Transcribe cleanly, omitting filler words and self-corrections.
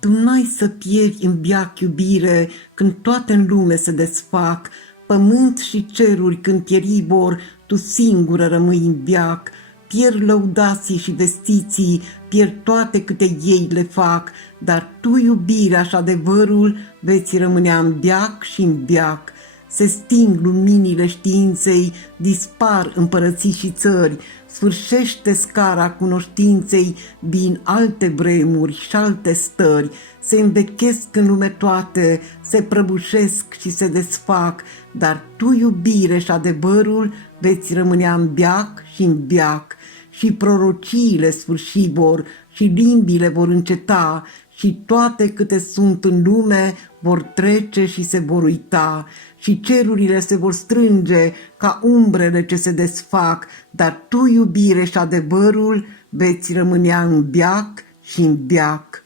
Tu n-ai să pierzi în veac, iubire, când toate în lume se desfac, pământ și ceruri când pieri vor, tu singură rămâi în veac. Pierd lăudații și vestiții, pierd toate câte ei le fac, dar tu, iubirea și adevărul, veți rămânea în veac și în veac. Se sting luminile științei, dispar împărății și țări, sfârșește scara cunoștinței, vin alte vremuri și alte stări, se învechesc în lume toate, se prăbușesc și se desfac, dar tu, iubire și adevărul, veți rămânea în veac și în veac. Și prorociile sfârși vor, și limbile vor înceta, și toate câte sunt în lume vor trece și se vor uita, și cerurile se vor strânge ca umbrele ce se desfac, dar tu, iubire și adevărul, veți rămânea în veac și în veac.